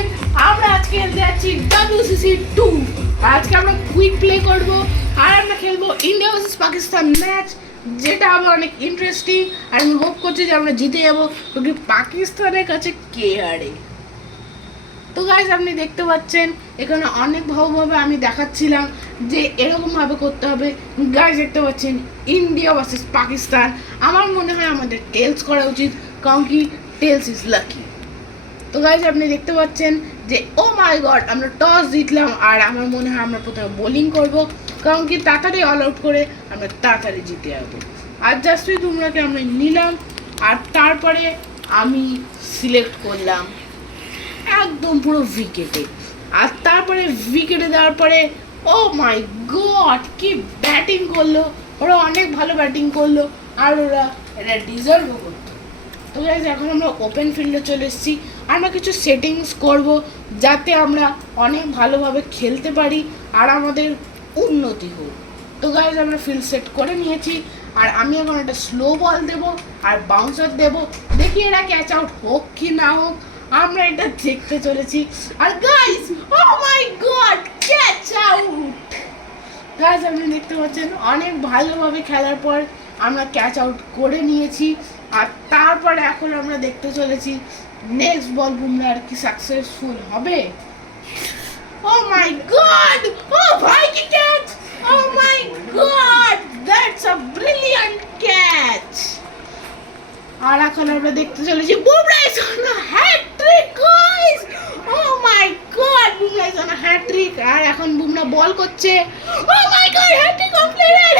পাচ্ছেন আমরা আজকে খেলতে যাচ্ছি WCC2। আজকে আমরা কুইক প্লে করব আর আমরা খেলবো ইন্ডিয়া ভার্সেস পাকিস্তান ম্যাচ, যেটা হবে অনেক ইন্টারেস্টিং। আর আমি হোপ করছি যে আমরা জিতে যাবো, কিন্তু পাকিস্তানের কাছে কে হারে। তো গাইজ আপনি দেখতে পাচ্ছেন এখানে অনেক ভাবে আমি দেখাচ্ছিলাম যে এরকমভাবে করতে হবে। গাইজ দেখতে পাচ্ছেন ইন্ডিয়া ভার্সেস পাকিস্তান। আমার মনে হয় আমাদের টেলস করা উচিত, কারণ কি টেলস ইজ লাকি। তো গাইজ আপনি দেখতে পাচ্ছেন যে ও মাই গড আমরা টস জিতলাম, আর আমার মনে হয় আমরা প্রথমে বোলিং করব, কারণ কি তাড়াতাড়ি অল আউট করে আমরা তাড়াতাড়ি জিতে যাবো। আর জাস্টই তোমরাকে আমরা নিলাম, আর তারপরে আমি সিলেক্ট করলাম একদম পুরো উইকেটে। আর তারপরে উইকেটে দেওয়ার পরে ও মাই গড কি ব্যাটিং করলো ওরা, অনেক ভালো ব্যাটিং করলো, আর ওরা এটা ডিজার্ভও করতো। তো গাইজ এখন আমরা ওপেন ফিল্ডে চলে এসেছি, আমরা কিছু সেটিংস করব যাতে আমরা অনেক ভালোভাবে খেলতে পারি আর আমাদের উন্নতি হোক। তো গাইজ আমরা ফিল্ড সেট করে নিয়েছি, আর আমি এখন একটা স্লো বল দেবো আর বাউন্সার দেবো, দেখি এরা ক্যাচ আউট হোক কি না হোক, আমরা এটা দেখতে চলেছি। আর guys O my God catch out. Guys আপনি দেখতে পাচ্ছেন অনেক ভালোভাবে খেলার পর আমরা ক্যাচ আউট করে নিয়েছি। আর তারপরে এখন আমরা দেখতে চলেছি নেক্সট বল বুমরার কি সাকসেসফুল হবে। ও মাই গড, ও ভাই কি catch, oh my God that's a brilliant catch. আর এখন আমরা দেখতে চলেছি Bumrah is on a hattrick guys, oh my God Bumrah is on a hattrick. আর এখন বুমরা বল করছে, oh my God hattrick completed.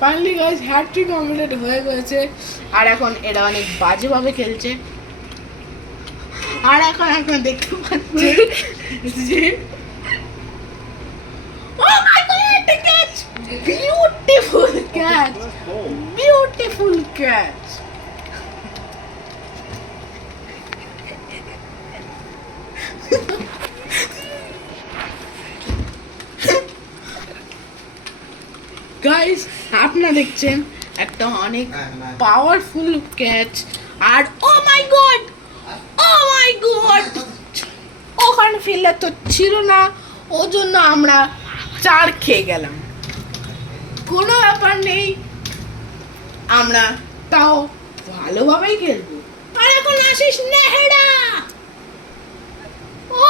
Finally guys hattrick complete হয়ে গেছে। আর এখন এরা অনেক বাজেভাবে খেলছে, আর এখন আপনারা দেখতে পাচ্ছেন যে oh my God catch, beautiful catch, beautiful catch. Guys আপনারা দেখছেন একটা অনেক পাওয়ারফুল ক্যাচ, আর oh my God, oh my God ওখানে ফিল্ডার তো ছিল না, ওর জন্য আমরা 4 খেয়ে গেলাম। কোনো ব্যাপার নেই, আমরা তাও ভালোভাবেই খেলবো। আর এখন আশিস নেহরা, ও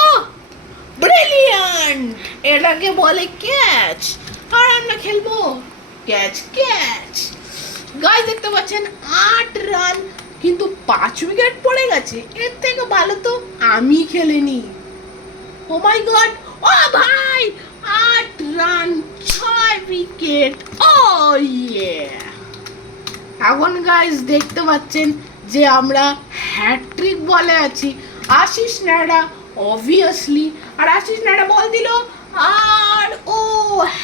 ব্রিলিয়ান্ট, এটাকে বলে ক্যাচ। আর আমরা খেলবো ক্যাচ ক্যাচ। গাইস দেখতে পাচ্ছেন 8 রান, কিন্তু 5 উইকেট পড়ে গেছে, এর থেকে ভালো তো আমি খেলিনি। ও মাই গড, ও ভাই 8 রান 6 উইকেট, ও ইয়ে। এখন গাইস দেখতে পাচ্ছেন যে আমরা হ্যাট্রিক বলে আছি। আশিস নেহরা অবভিয়াসলি, আর আশিস নেহরা বল দিল, আর ও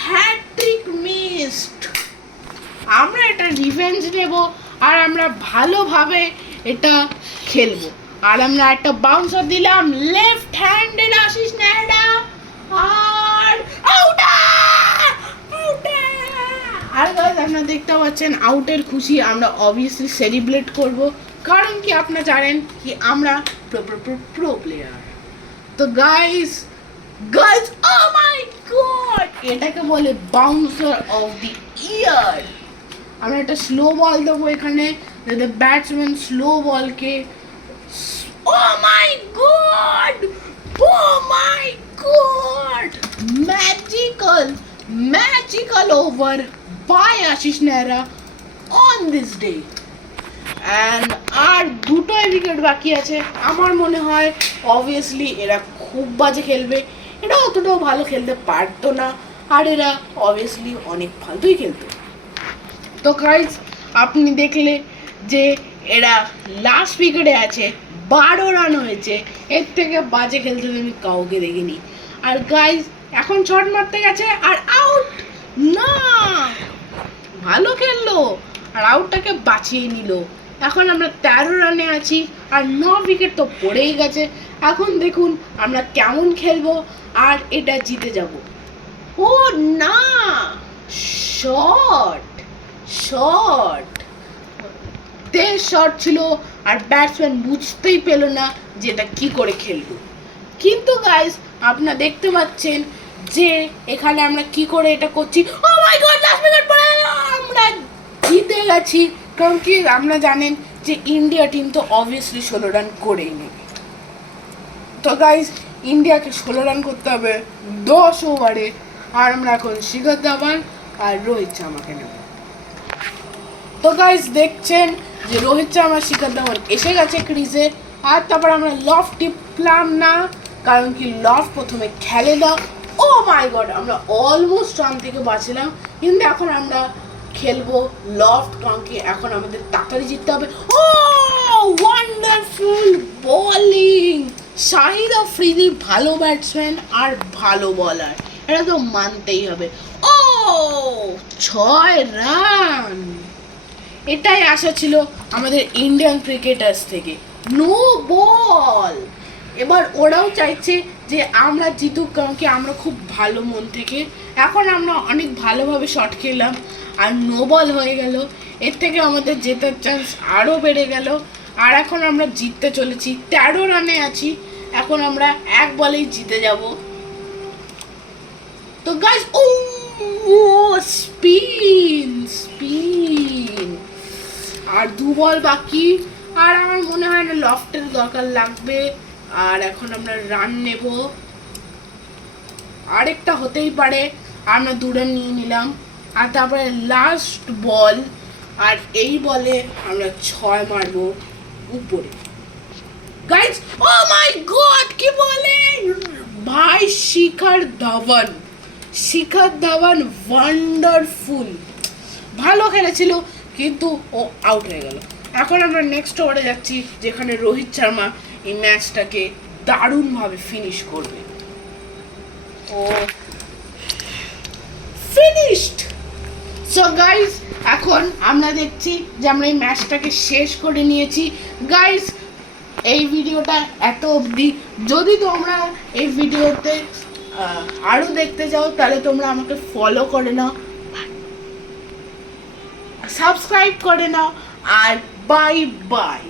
হ্যাট্রিক মিসড। আমরা এটা রিভেঞ্জ নেব, আর আমরা ভালোভাবে এটা খেলবো। আর আমরা একটা বাউন্সার দিলাম লেফট হ্যান্ডেড আশিস নেহরা, আর আর গাইস আপনারা দেখতে পাচ্ছেন আউটের খুশি আমরা অবভিয়াসলি সেলিব্রেট করব, কারণ কি আপনারা জানেন কি আমরা প্রো প্লেয়ার। তো গাইস ও মাই গড এটাকে বলে বাউন্সার অফ দি ইয়ার। আমরা একটা স্লো বল দেবো এখানে, যাতে ব্যাটসম্যান স্লো বলকে, oh my God, oh my God magical over by Ashish Nehra on this day. And আর 2টোই উইকেট বাকি আছে। আমার মনে হয় অবভিয়াসলি এরা খুব বাজে খেলবে, এরা অতটাও ভালো খেলতে পারতো না, আর এরা অবভিয়াসলি অনেক ফালতুই খেলতো। তো গাইজ আপনি দেখলে যে এরা লাস্ট উইকেটে আছে, 12 রান হয়েছে, এর থেকে বাজে খেলতে আমি কাউকে দেখিনি। আর গাইজ এখন শট মারতে গেছে আর আউট, না ভালো খেললো আর আউটটাকে বাঁচিয়ে নিল। এখন আমরা 13 রানে আছি, আর 9 উইকেট তো পড়েই গেছে। এখন দেখুন আমরা কেমন খেলবো, আর এটা জিতে যাব। ও না, শট শট তে শট ছিল, আর ব্যাটসম্যান বুঝতেই পেল না যে এটা কি করে খেলবো। কিন্তু গাইস আপনারা দেখতে পাচ্ছেন যে এখানে আমরা কি করে এটা করছি। ও মাই গড, লাস্ট উইকেট পড়ে গেল, আমরা জিতে গেছি। কারণ কি আমরা জানেন যে ইন্ডিয়া টিম তো অবভিয়াসলি 16 রান করেই নেবে। তো গাইস ইন্ডিয়াকে 16 রান করতে হবে 10 ওভারে। আর আমরা এখন শিখর ধাওয়ান আর রোহিত শর্মাকে নেব। তো গাইস দেখছেন যে রোহিত শর্মা শিখর ধাওয়ান এসে গেছে ক্রিজে। আর তারপর আমরা লফট টিপলাম না, কারণ কি লফট প্রথমে খেলে না। ও মাই গড, আমরা অলমোস্ট রান থেকে বাঁচলাম। কিন্তু এখন আমরা খেলবো লফট, কারণ কি এখন আমাদের তাড়াতাড়ি জিততে হবে। ও ওয়ান্ডারফুল বোলিং, শাহিদ আফ্রিদি ভালো ব্যাটসম্যান আর ভালো বলার, এটা তো মানতেই হবে। ও 6 রান, এটাই আশা ছিল আমাদের ইন্ডিয়ান ক্রিকেটার্স থেকে। নো বল, এবার ওরাও চাইছে যে আমরা জিতুক, কারণ কি আমরা খুব ভালো মন থেকে। এখন আমরা অনেক ভালোভাবে শট খেললাম আর নো বল হয়ে গেল। এর থেকে আমাদের জেতার চান্স আরও বেড়ে গেল। আর এখন আমরা জিততে চলেছি, 13 রানে আছি। এখন আমরা এক বলেই জিতে যাব। তো গাইস, ও স্পিন স্পিন, আর 2 বল বাকি। আর আমার মনে হয় না লফটের দরকার লাগবে। আর এখন আমরা রান নেব, আরেকটা হতেই পারে। আমরা 2 রান নিয়ে নিলাম। আর তারপরে লাস্ট বল, আর এই বলে আমরা 6 মারবো উপরে। গাইস, ও মাই গড, কি বলে ভাই, শিখর ধাওয়ান ওয়ান্ডারফুল, ভালো খেলেছিল কিন্তু ও আউট হয়ে গেল। এখন আমরা নেক্সট ওভারে যাচ্ছি, যেখানে রোহিত শর্মা এই ম্যাচটাকে দারুণভাবে ফিনিশ করবে। ও ফিনিশড। সো গাইস এখন আমরা দেখছি যে আমরা এই ম্যাচটাকে শেষ করে নিয়েছি। গাইস এই ভিডিওটা এত অবধি। যদি তোমরা এই ভিডিওতে আরও দেখতে চাও তাহলে তোমরা আমাকে ফলো করে নাও, সাবস্ক্রাইব করে নাও। আর বাই বাই।